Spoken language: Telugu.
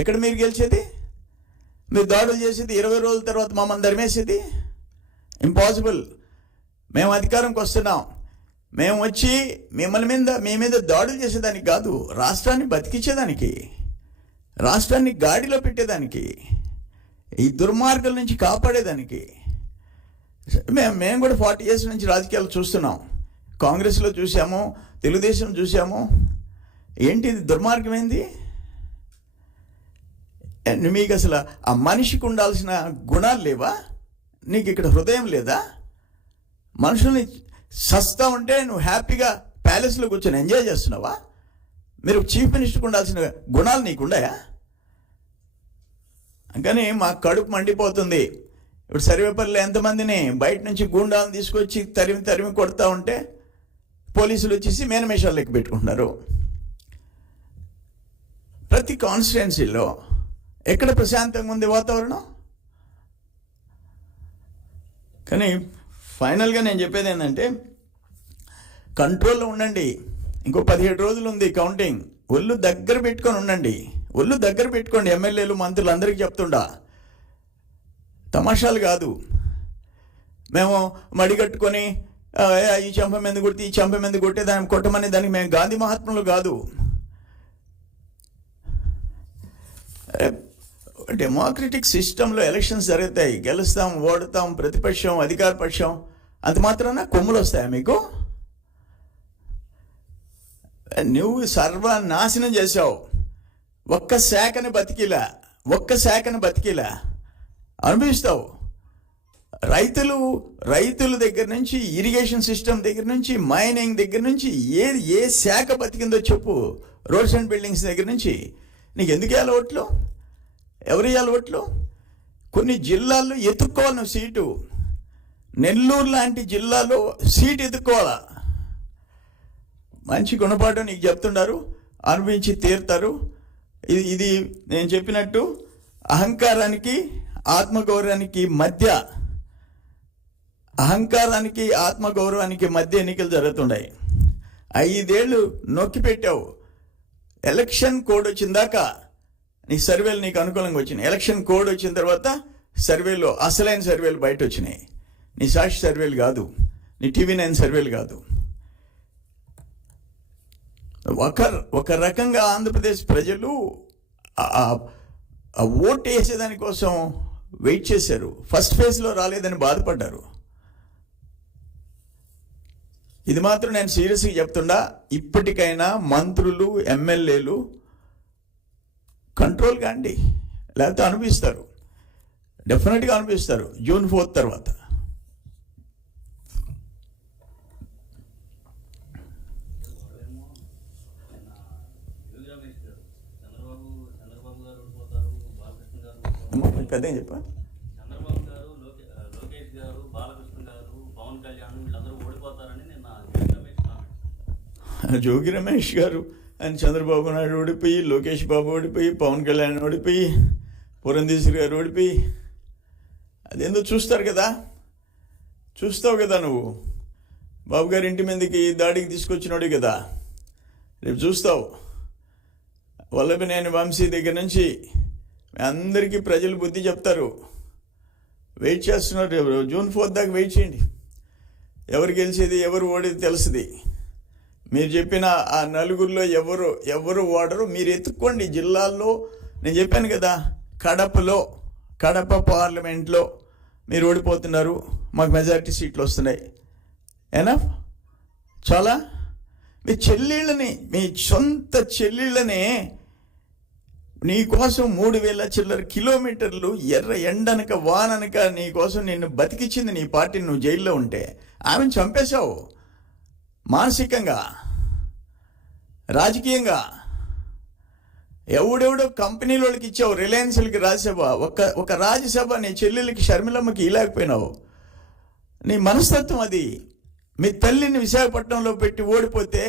ఎక్కడ మీరు గెలిచేది? మీరు దాడులు చేసేది 20 రోజుల తర్వాత మమ్మల్ని ధర్మేసేది ఇంపాసిబుల్. మేము అధికారంకి వస్తున్నాం, మేము వచ్చి మీ మీద దాడులు చేసేదానికి కాదు, రాష్ట్రాన్ని బతికించేదానికి, రాష్ట్రాన్ని గాడిలో పెట్టేదానికి, ఈ దుర్మార్గుల నుంచి కాపాడేదానికి. మేము కూడా 40 years నుంచి రాజకీయాలు చూస్తున్నాం. కాంగ్రెస్లో చూసాము, తెలుగుదేశం చూసాము. ఏంటి ఇది దుర్మార్గం? ఏంది మీకు? అసలు ఆ మనిషికి ఉండాల్సిన గుణాలు లేవా? నీకు ఇక్కడ హృదయం లేదా? మనుషుల్ని సస్తా ఉంటే నువ్వు హ్యాపీగా ప్యాలెస్లో కూర్చొని ఎంజాయ్ చేస్తున్నావా? మీరు చీఫ్ మినిస్టర్కి ఉండాల్సిన గుణాలు నీకున్నాయా? కానీ మాకు కడుపు మండిపోతుంది. ఇప్పుడు సర్వేపల్లిలో ఎంతమందిని బయట నుంచి గూండాలను తీసుకొచ్చి తరిమి కొడతా ఉంటే పోలీసులు వచ్చేసి మేనమేషాలు లెక్క పెట్టుకుంటున్నారు. ప్రతి కాన్స్టిట్యున్సీలో ఎక్కడ ప్రశాంతంగా ఉంది వాతావరణం? కానీ ఫైనల్గా నేను చెప్పేది ఏంటంటే, కంట్రోల్లో ఉండండి. ఇంకో 17 రోజులు ఉంది కౌంటింగ్. ఒళ్ళు దగ్గర పెట్టుకొని ఉండండి, ఒళ్ళు దగ్గర పెట్టుకోండి. ఎమ్మెల్యేలు మంత్రులు అందరికీ చెప్తుండా, తమాషాలు కాదు. మేము మడిగట్టుకొని ఈ చెంప మీద కొడితే ఈ చెంప మీద కొట్టే దాన్ని కొట్టమని దానికి మేము గాంధీ మహాత్ములు కాదు. డెమోక్రటిక్ సిస్టంలో ఎలక్షన్స్ జరుగుతాయి, గెలుస్తాం, ఓడతాం, ప్రతిపక్షం అధికార పక్షం, అంత మాత్రాన కొమ్ములు వస్తాయా మీకు? నువ్వు సర్వనాశనం చేసావు. ఒక్క శాఖని బతికిలా అనుభవిస్తావు. రైతుల దగ్గర నుంచి, ఇరిగేషన్ సిస్టమ్ దగ్గర నుంచి, మైనింగ్ దగ్గర నుంచి ఏ శాఖ బతికిందో చెప్పు. రోడ్స్ అండ్ బిల్డింగ్స్ దగ్గర నుంచి. నీకు ఎందుకు వేయాలి ఓట్లు? ఎవరు వేయాలి ఓట్లు? కొన్ని జిల్లాల్లో ఎత్తుక్కోవాలి నువ్వు సీటు. నెల్లూరు లాంటి జిల్లాలో సీటు ఎత్తుక్కోవాలా. మంచి గుణపాఠం నీకు చెప్తున్నారు, అనుభవించి తీరుతారు. ఇది నేను చెప్పినట్టు అహంకారానికి ఆత్మగౌరవానికి మధ్య ఎన్నికలు జరుగుతున్నాయి. 5 ఏళ్ళు నొక్కి పెట్టావు. ఎలక్షన్ కోడ్ వచ్చిందాకా నీ సర్వేలు నీకు అనుకూలంగా వచ్చినాయి. ఎలక్షన్ కోడ్ వచ్చిన తర్వాత సర్వేలో అసలైన సర్వేలు బయట వచ్చినాయి. నీ సాక్షి సర్వేలు కాదు, నీ TV9 సర్వేలు కాదు. ఒక రకంగా ఆంధ్రప్రదేశ్ ప్రజలు ఓటు వేసేదాని కోసం వెయిట్ చేశారు. ఫస్ట్ ఫేజ్లో రాలేదని బాధపడ్డారు. ఇది మాత్రం నేను సీరియస్గా చెప్తుండా, ఇప్పటికైనా మంత్రులు, ఎమ్మెల్యేలు కంట్రోల్ కాండి, లేకపోతే అనిపిస్తారు, డెఫినెట్గా అనిపిస్తారు June 4 తర్వాత. పెద్ద చెప్పా జోగి రమేష్ గారు అండ్ చంద్రబాబు నాయుడు ఓడిపోయి, లోకేష్ బాబు ఓడిపోయి, పవన్ కళ్యాణ్ ఓడిపోయి, పురంధేశ్వరి గారు ఓడిపోయి, అదేందో చూస్తారు కదా, చూస్తావు కదా నువ్వు. బాబు గారి ఇంటి మీదకి దాడికి తీసుకొచ్చినోడు కదా, రేపు చూస్తావు. వల్లభనేని వంశీ దగ్గర నుంచి అందరికీ ప్రజలు బుద్ధి చెప్తారు. వెయిట్ చేస్తున్నారు. June 4 దాకా వెయిట్ చేయండి. ఎవరు గెలిచేది ఎవరు ఓడేది తెలుస్తుంది. మీరు చెప్పిన ఆ నలుగురిలో ఎవరు ఓడరు మీరు ఎత్తుక్కోండి. జిల్లాల్లో నేను చెప్పాను కదా, కడప పార్లమెంట్లో మీరు ఓడిపోతున్నారు, మాకు మెజారిటీ సీట్లు వస్తున్నాయి. ఎనఫ్, చాలా. మీ సొంత చెల్లెళ్ళని నీకోసం 3000 చిల్లర కిలోమీటర్లు ఎండనక వాననక నీకోసం నిన్ను బతికించింది నీ పార్టీని. నువ్వు జైల్లో ఉంటే ఆమెను చంపేశావు. మానసికంగా, రాజకీయంగా ఎవడెవడో కంపెనీలోకి ఇచ్చావు. రిలయన్స్లకి రాజ్యసభ, ఒక రాజ్యసభ నీ చెల్లెలకి షర్మిలమ్మకి ఇలాకపోయినావు. నీ మనస్తత్వం అది. మీ తల్లిని విశాఖపట్నంలో పెట్టి ఓడిపోతే